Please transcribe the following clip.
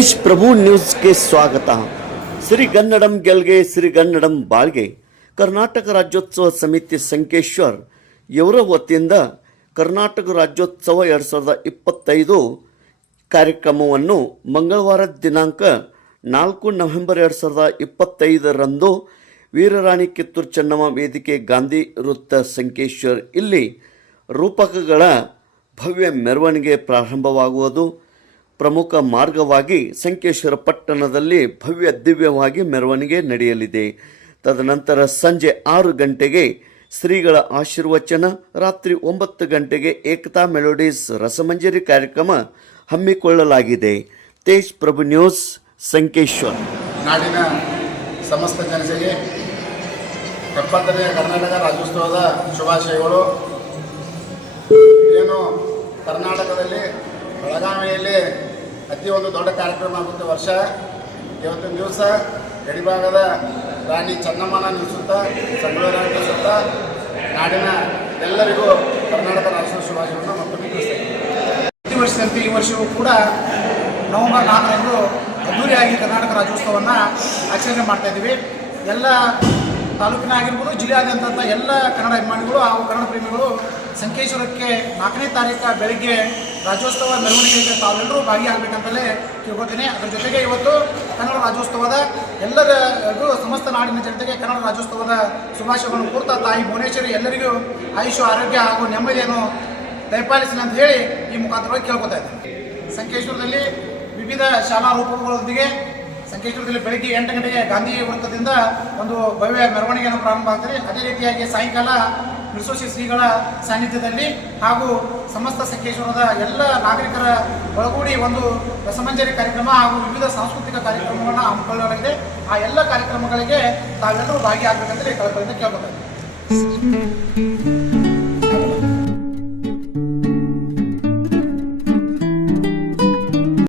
ತೇಜ್ ಪ್ರಭು ನ್ಯೂಸ್ಗೆ ಸ್ವಾಗತ. ಸಿರಿಗನ್ನಡಂ ಗೆಲ್ಗೆ, ಸಿರಿಗನ್ನಡಂ ಬಾಳ್ಗೆ. ಕರ್ನಾಟಕ ರಾಜ್ಯೋತ್ಸವ ಸಮಿತಿ ಸಂಕೇಶ್ವರ್ ಇವರ ವತಿಯಿಂದ ಕರ್ನಾಟಕ ರಾಜ್ಯೋತ್ಸವ ಎರಡು ಸಾವಿರದ ಇಪ್ಪತ್ತೈದು ಕಾರ್ಯಕ್ರಮವನ್ನು ಮಂಗಳವಾರ ದಿನಾಂಕ ನಾಲ್ಕು ನವೆಂಬರ್ ಎರಡು ಸಾವಿರದ ಇಪ್ಪತ್ತೈದರಂದು ವೀರರಾಣಿ ಕಿತ್ತೂರು ಚೆನ್ನಮ್ಮ ವೇದಿಕೆ ಗಾಂಧಿ ವೃತ್ತ ಸಂಕೇಶ್ವರ್ ಇಲ್ಲಿ ರೂಪಕಗಳ ಭವ್ಯ ಮೆರವಣಿಗೆ ಪ್ರಾರಂಭವಾಗುವುದು. ಪ್ರಮುಖ ಮಾರ್ಗವಾಗಿ ಸಂಕೇಶ್ವರ ಪಟ್ಟಣದಲ್ಲಿ ಭವ್ಯ ದಿವ್ಯವಾಗಿ ಮೆರವಣಿಗೆ ನಡೆಯಲಿದೆ. ತದನಂತರ ಸಂಜೆ ಆರು ಗಂಟೆಗೆ ಶ್ರೀಗಳ ಆಶೀರ್ವಚನ, ರಾತ್ರಿ ಒಂಬತ್ತು ಗಂಟೆಗೆ ಏಕತಾ ಮೆಲೋಡೀಸ್ ರಸಮಂಜರಿ ಕಾರ್ಯಕ್ರಮ ಹಮ್ಮಿಕೊಳ್ಳಲಾಗಿದೆ. ತೇಜ್ ಪ್ರಭು ನ್ಯೂಸ್, ಸಂಕೇಶ್ವರ್. ನಾಡಿನ ಸಮಸ್ತ ಜನತೆಗೆ ಎಪ್ಪತ್ತನೇ ಕರ್ನಾಟಕ ರಾಜ್ಯೋತ್ಸವದ ಶುಭಾಶಯಗಳು. ಏನು ಕರ್ನಾಟಕದಲ್ಲಿ ಬೆಳಗಾವಿಯಲ್ಲಿ ಅತಿ ಒಂದು ದೊಡ್ಡ ಕಾರ್ಯಕ್ರಮ ಆಗುತ್ತೆ ವರ್ಷ. ಇವತ್ತಿನ ದಿವಸ ಗಡಿಭಾಗದ ರಾಣಿ ಚೆನ್ನಮ್ಮನ ನಿಲ್ಲಿಸುತ್ತಾ, ಸಂಗೊಳ್ಳಿ ನಿಲ್ಲಿಸುತ್ತಾ ನಾಡಿನ ಎಲ್ಲರಿಗೂ ಕರ್ನಾಟಕ ರಾಷ್ಟ್ರ ಶುಭಾಶಯವನ್ನು ಮತ್ತೊಮ್ಮೆ ಪ್ರತಿ ವರ್ಷದಂತೆ ಈ ವರ್ಷವೂ ಕೂಡ ನವೆಂಬರ್ ನಾಲ್ಕರಂದು ಅದ್ದೂರಿಯಾಗಿ ಕರ್ನಾಟಕ ರಾಜ್ಯೋತ್ಸವವನ್ನು ಆಚರಣೆ ಮಾಡ್ತಾ ಇದ್ದೀವಿ. ಎಲ್ಲ ತಾಲೂಕಿನ ಆಗಿರ್ಬೋದು, ಜಿಲ್ಲೆಯಾದ್ಯಂತ ಎಲ್ಲ ಕನ್ನಡ ಅಭಿಮಾನಿಗಳು ಹಾಗೂ ಕನ್ನಡ ಪ್ರೇಮಿಗಳು ಸಂಕೇಶ್ವರಕ್ಕೆ ನಾಲ್ಕನೇ ತಾರೀಕು ಬೆಳಗ್ಗೆ ರಾಜ್ಯೋತ್ಸವ ಮೆರವಣಿಗೆಗೆ ತಾವೆಲ್ಲರೂ ಭಾಗಿಯಾಗಬೇಕಂತಲೇ ತಿಳ್ಕೊತೀನಿ ಅದರ ಜೊತೆಗೆ ಇವತ್ತು ಕನ್ನಡ ರಾಜ್ಯೋತ್ಸವದ ಎಲ್ಲರಿಗೂ ಸಮಸ್ತ ನಾಡಿನ ಜನತೆಗೆ ಕನ್ನಡ ರಾಜ್ಯೋತ್ಸವದ ಶುಭಾಶಯಗಳನ್ನು ಕೋರ್ತಾ ತಾಯಿ ಭುವನೇಶ್ವರಿ ಎಲ್ಲರಿಗೂ ಆಯುಷ್ಯ, ಆರೋಗ್ಯ ಹಾಗೂ ನೆಮ್ಮದಿಯನ್ನು ದಯಪಾಲಿಸಲಿ ಅಂತ ಹೇಳಿ ಈ ಮುಖಾಂತರವಾಗಿ ಕೇಳ್ಕೊತಾ ಇದ್ದೀನಿ. ಸಂಕೇಶ್ವರದಲ್ಲಿ ವಿವಿಧ ಶಾಲಾ ರೂಪಗಳೊಂದಿಗೆ ಸಂಕೇಶ್ವರದಲ್ಲಿ ಬೆಳಗ್ಗೆ ಎಂಟು ಗಂಟೆಗೆ ಗಾಂಧಿ ವೃತ್ತದಿಂದ ಒಂದು ಭವ್ಯ ಮೆರವಣಿಗೆಯನ್ನು ಪ್ರಾರಂಭ ಆಗ್ತದೆ. ಅದೇ ರೀತಿಯಾಗಿ ಸಾಯಂಕಾಲ ನೃಸೋಶಿ ಶ್ರೀಗಳ ಸಾನ್ನಿಧ್ಯದಲ್ಲಿ ಹಾಗೂ ಸಮಸ್ತ ಸಂಕೇಶ್ವರದ ಎಲ್ಲ ನಾಗರಿಕರ ಒಳಗೂಡಿ ಒಂದು ರಸಮಂಜರಿ ಕಾರ್ಯಕ್ರಮ ಹಾಗೂ ವಿವಿಧ ಸಾಂಸ್ಕೃತಿಕ ಕಾರ್ಯಕ್ರಮಗಳನ್ನು ಹಮ್ಮಿಕೊಳ್ಳಲಾಗಿದೆ. ಆ ಎಲ್ಲ ಕಾರ್ಯಕ್ರಮಗಳಿಗೆ ತಾವೆಲ್ಲರೂ ಭಾಗಿಯಾಗಬೇಕಂತೇಳಿ ಕಳಕಳಿಯಿಂದ